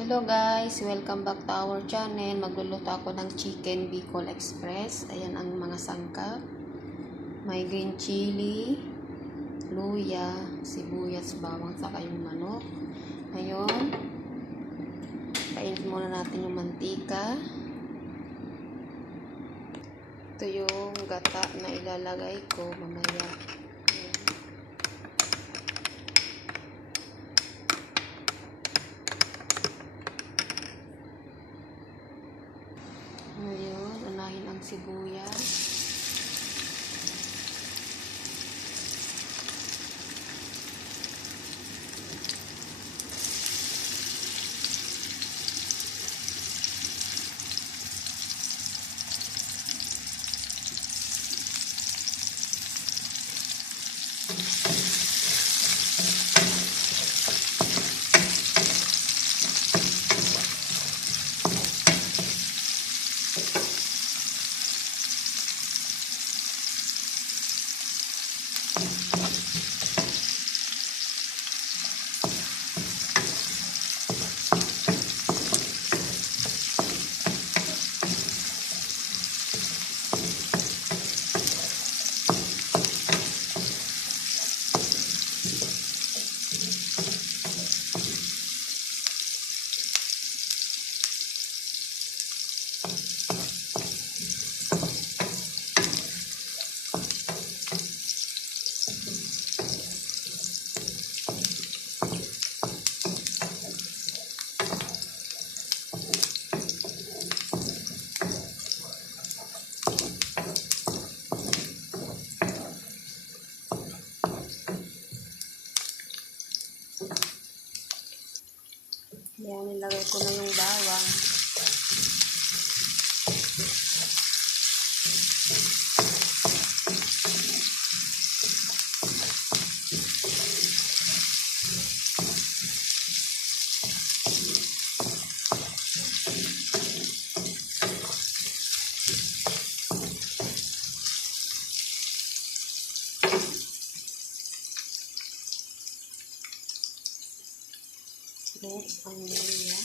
Hello guys, welcome back to our channel. Magluluto ako ng chicken Bicol Express. Ayan ang mga sangkap. May green chili, luya, sibuyas, bawang, saka yung manok. Ngayon, kainin muna natin yung mantika. Ito yung gata na ilalagay ko mamaya. Ngayon, unahin ang sibuyas. Yan, nilagay ko na yung bawang. Next, ang luya.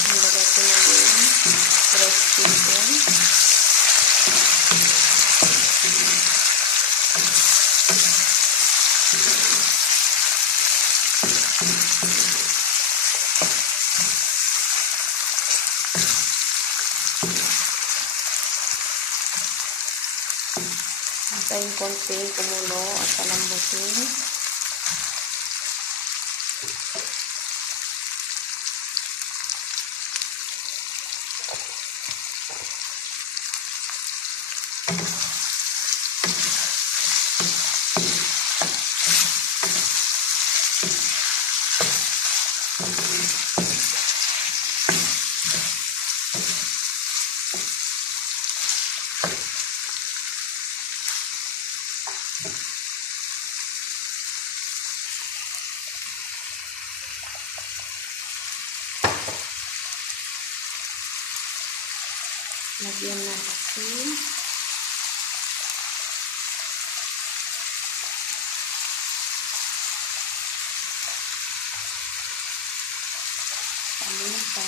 Nilagay ko na yung fresh chicken. Hintayin konting kumulo at palambutin. Lagyan ng asin. Paminta.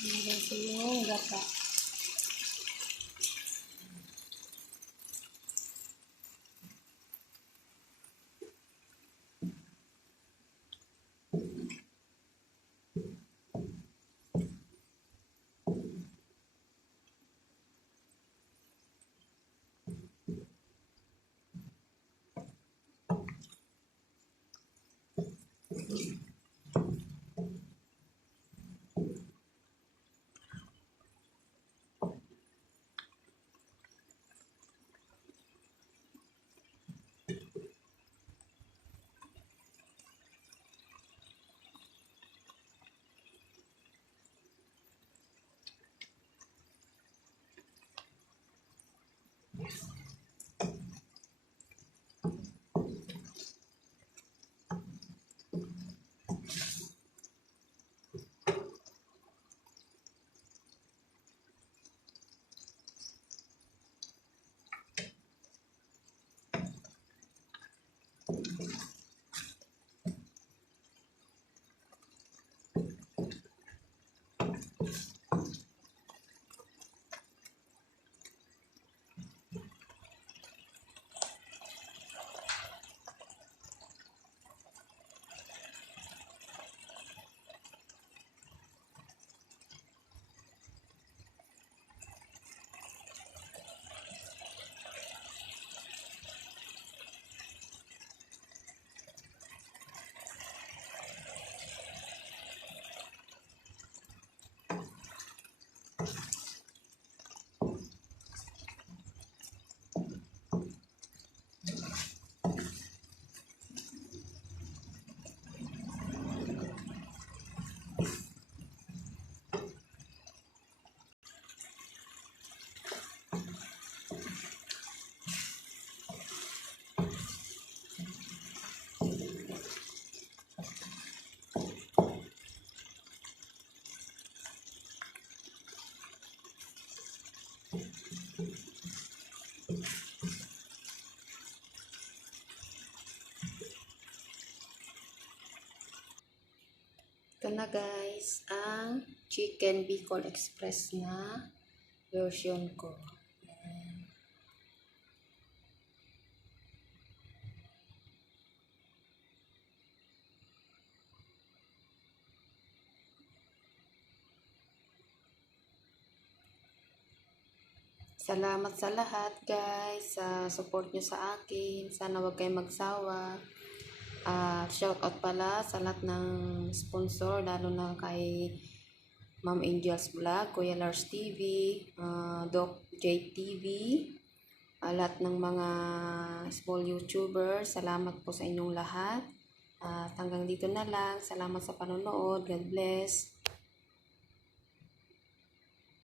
Ito yung gata. Ito na guys, ang Chicken Bicol Express na version ko. Ayan. Salamat sa lahat guys, sa support nyo sa akin. Sana wag kayong magsawa. Shout out pala sa lahat ng sponsor, lalo na kay Ma'am Angel's Vlog, Kuya Lars TV, Doc J TV, lahat ng mga small YouTubers. Salamat po sa inyong lahat. At hanggang dito na lang. Salamat sa panonood. God bless.